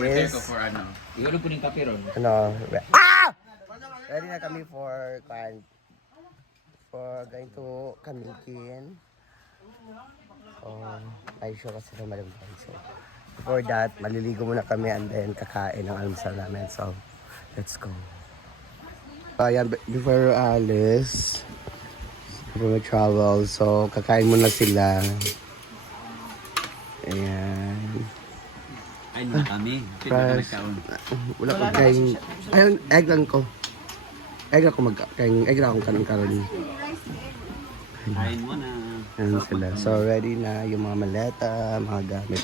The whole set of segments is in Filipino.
is... for ano. Iyon po yung kape ron. Ano? Ready na kami for going to Camiguin. So, ay sure kasi na malamdaman. So, before that, maliligo muna kami and then kakain ng almusal namin. So, let's go. Ayan, before Alice, before we travel, so kakain muna sila. Ayan. Ay, na kami. Fresh. Wala ko kain. Ayun, egg lang ko. Egg lang ko egg lang akong karon. Kain mo na. Ayan sila. So, ready na yung mga maleta, mga gamit.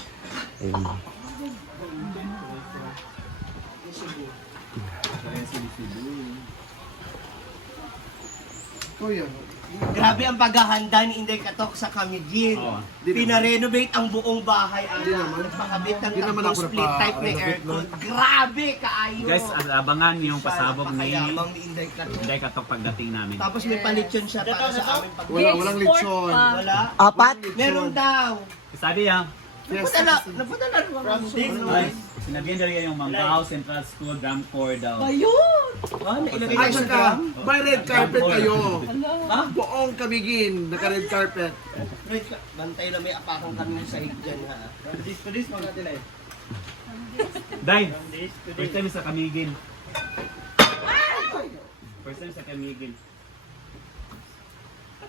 Ayun. Grabe ang paghahanda ni Inday Katok sa Camiguin. Pina-renovate ang buong bahay. Nagpakabit ng tatlong split type na aircon. Grabe kaayo. Guys, abangan yung pasabog ni Pakayabang ni Inday Katok. Inday Katok pagdating namin. Tapos may palitsyon siya para sa aming pag... Walang lechon. Wala? Apat? Meron daw. Sabi yan, Napadala from ay, sinabihan daw yung Mangkao Central School Dramcore daw. Ay, saka, may red carpet kayo. Buong Camiguin, naka-red carpet. Bantay na may apakong kami sa sahig dyan ha. Day, first time sa Camiguin. First time sa Camiguin.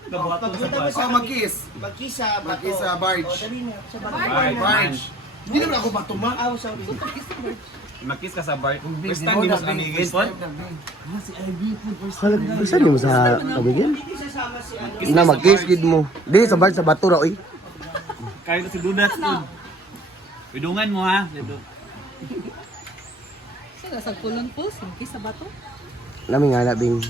Gabuhat ko sa bus. Magkis. Magkisa, bato. Magkisa, barge. O, dali na. Sa barge. Barge. Hindi naman ako batuma. Aw, sa Magkiss ka sa bar. First time di mo sa Camiguin po? Saan mo sa Camiguin? Hindi sasama si ano. Na mag-kiss mo. Di, sa bar sa Batura, oy. Kaya si Dudat doon. Pidungan mo ha. Sa kulon po, singki sa bato. Namin nga Bing.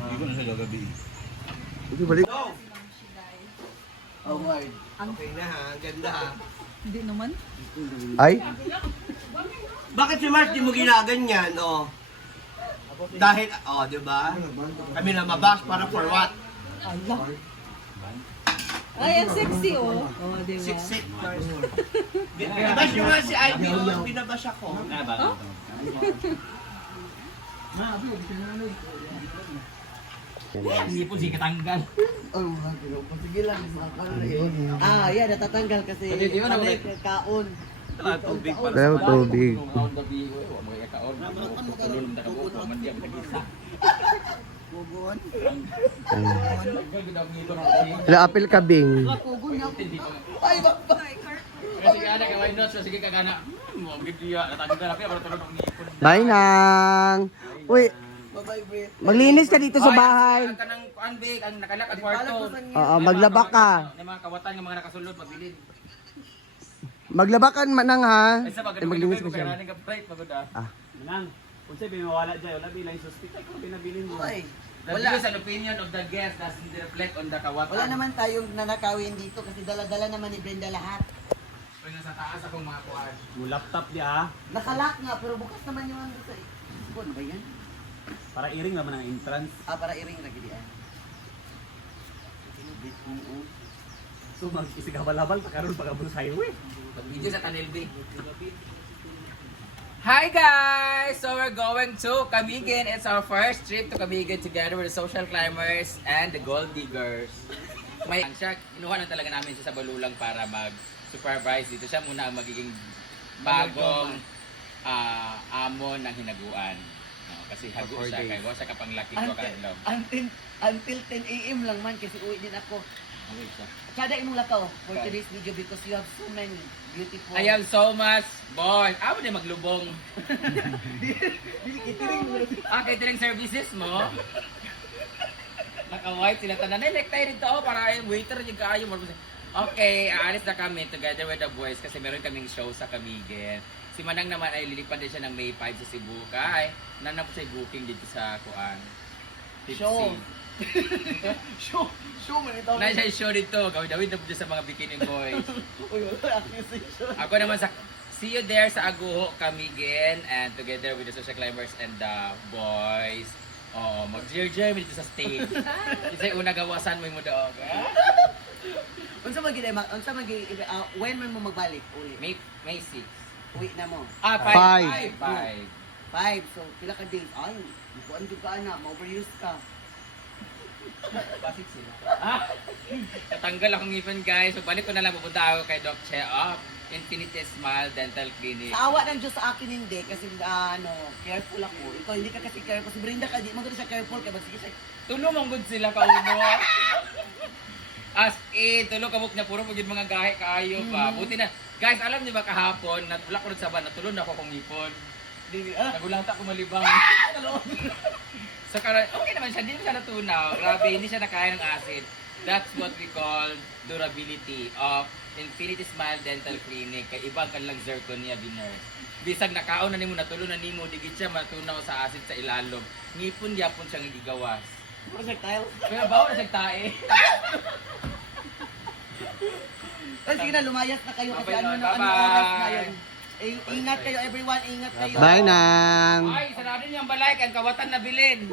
Hindi ko na sa gabi. Ito balik. Oh, word. Okay na ha. Ang ganda ha. Hindi naman. Ay? Bakit si Mark di mo ginaganyan, oh? Dahil, oh, di ba? Kami na mabas para for what? Allah. Ay, ang sexy oh. Oh, di ba? Siksik. Binabash nyo nga si Ivy, oh. Binabash ako. Hindi po siya katanggal. Ah, yan, natatanggal kasi panay kaon. Tubig pa. Pero tubig. Ila apil ka Bing. Sige ana kay why not sige kagana. Mo gidiya natanggal pero tulog ng ipon. Bye nang. Uy, maglinis ka dito sa bahay. Kanang kuan big ang nakalak at kwarto. Oo, maglaba ka. May mga kawatan nga mga nakasulod pabilin. Maglaba ka manang ha. Ay sa Eh, maglinis ka siya. Kailangan ka bright pagod ah. Nang unsay bi mawala jay wala bi lang suspect ay ko binabilin mo. The views and opinion of the guest doesn't reflect on the kawatan. Wala naman tayong nanakawin dito kasi dala-dala naman ni Brenda lahat. Pero nasa taas akong mga kuan. Mo laptop di ah. Nakalak nga pero bukas naman yung ano sa ikon ba yan? Para iring naman ang entrance. Ah, para iring lagi diyan. So mag-isigabal-abal pa karon pagabot sa highway. Video sa Tunnel B. Hi guys! So we're going to Camiguin. It's our first trip to Camiguin together with the social climbers and the gold diggers. May siya, kinuha na talaga namin siya sa Balulang para mag-supervise dito. Siya muna ang magiging bagong amon ng hinaguan. No, kasi hago siya kay wala siya kapang laki ko kadlaw. Until 10 AM lang man kasi uwi din ako. Kada imong lakaw for today's video because you have so many beautiful. I have so much boys. Amo din maglubong. Catering services mo. Naka-white sila tanan. Necktie dito para yung waiter yung kaayo mo. Okay, aalis na kami together with the boys kasi meron kaming show sa Camiguin. Si Manang naman ay lilipad din siya ng May 5 sa Cebu. Kaya nanap siya booking dito sa Kuan. Show. Show man ito. Na siya show dito. Gawin-gawin na po dyan sa mga bikini boys. Ako naman sa see you there sa Aguho, Camiguin, and together with the social climbers and the boys. Oo, mag-jeer-jeer dito sa stage. Kasi una gawasan mo yung muda. Unsa man when man mo magbalik uli? May 6. Uwi na mo. Ah, 5. 5. So pila ka days? Ay, buwan jud ka na, ma-overuse ka. Basic sila. Natanggal akong ngipin guys. So balik ko na lang pupunta ako kay Doc Che of Infinitesimal Dental Clinic. Sa awa ng Diyos sa akin hindi kasi careful ako. Ikaw hindi ka kasi careful. Si Brenda ka di man gud siya careful kay sige siya. Tulong mong good sila kauno. As in, tulong kamok niya puro pagid mga gahe kaayo pa. Buti na. Guys, alam niyo ba kahapon, wala ko sa ban, natulon ako kong ngipon. Nagulanta ko malibang. So, okay naman siya, hindi siya natunaw. Grabe, hindi siya nakaya ng acid. That's what we call durability of Infinity Smile Dental Clinic. Kay ibang kanilang zirconia biners. Bisag nakaon na nimo, natulon na nimo, digit siya matunaw sa acid sa ilalom. Ngipon yapon siyang gigawas. Projectile. Pero bawo na siya tae. Ay, sige na, lumayas na kayo kasi Bye-bye, ano bye-bye. oras na yun. Ingat kayo everyone, ingat kayo. Bye, Nang. Ay, sarado niyang balay, ang kawatan na bilin.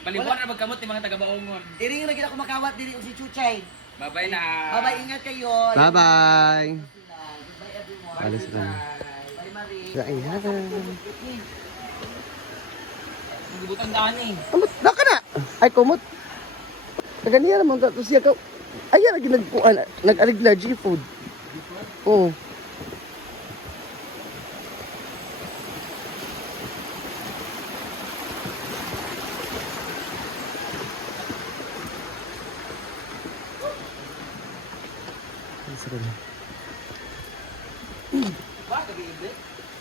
Balibuan na magkamot ni mga taga-Baongon. Iring lagi ako makawat dili og si Chuchay. Bye-bye na. Bye-bye, ingat kayo. Bye-bye. Goodbye everyone. Alis na. Bye, Marie. Ayan. Magibutang daan eh. Kumot, naka na. Ay, kumot. Kaganiya naman ka. Siya ka. Ayan, lagi nag-arigla G-food. Oo.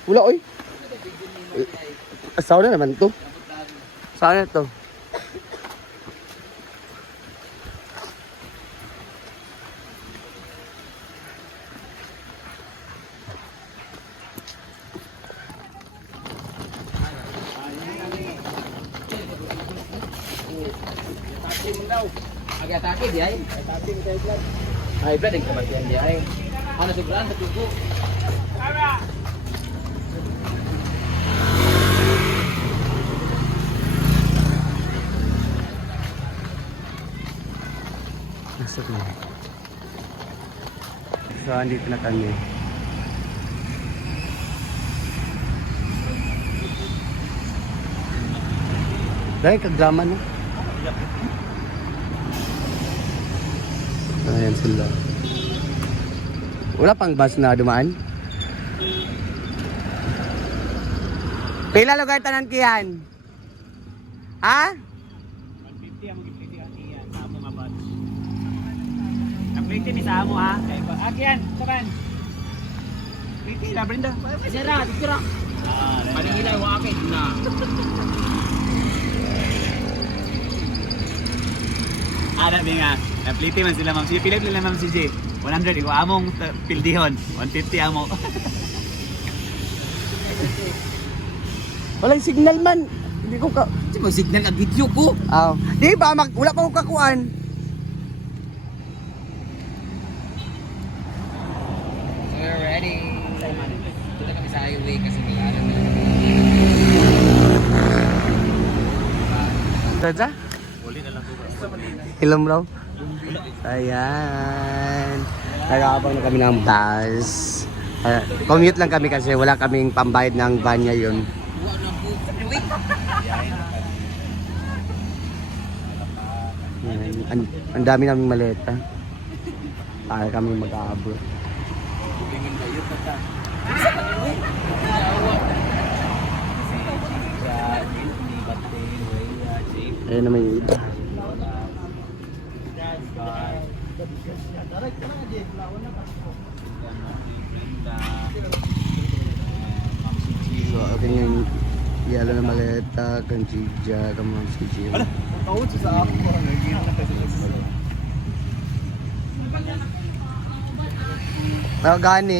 Wala, oy. Asawa na naman to. Saan na to? Agi-atake di ay. Ay, blood ang kematian di ay. Ano sobrang sa tubo. Nasaan na? So, andito na kami. Dahil kagdrama no? Ayan sila. Wala pang bus na dumaan? Pila lugar tanan kiyan? Ha? Pretty ni sa amo ha. Akian, saban. Pretty la Brenda. Sira, sira. Paningilay wa akin na. Ada nga. Pretty man sila ma'am. Sige pilip nila ma'am si J. 100 iko among pildihon. 150 amo. Walang signal man. Hindi ko ka... Di mo signal ang video ko. Di ba? Wala pa ko kakuan. So we're ready. Punta kami sa highway kasi may araw na. Tadza? Uli na lang ko. Hilom raw? Ayan. Nag-aabang na kami ng bus. Commute lang kami kasi wala kaming pambayad ng van niya yun. Ayan. Ang dami naming maleta. Para kami mag-aabot. Ayan naman yung iba. So, akin yung yalo na maleta, kang Jija, kang Ma'am si Jim. Gani.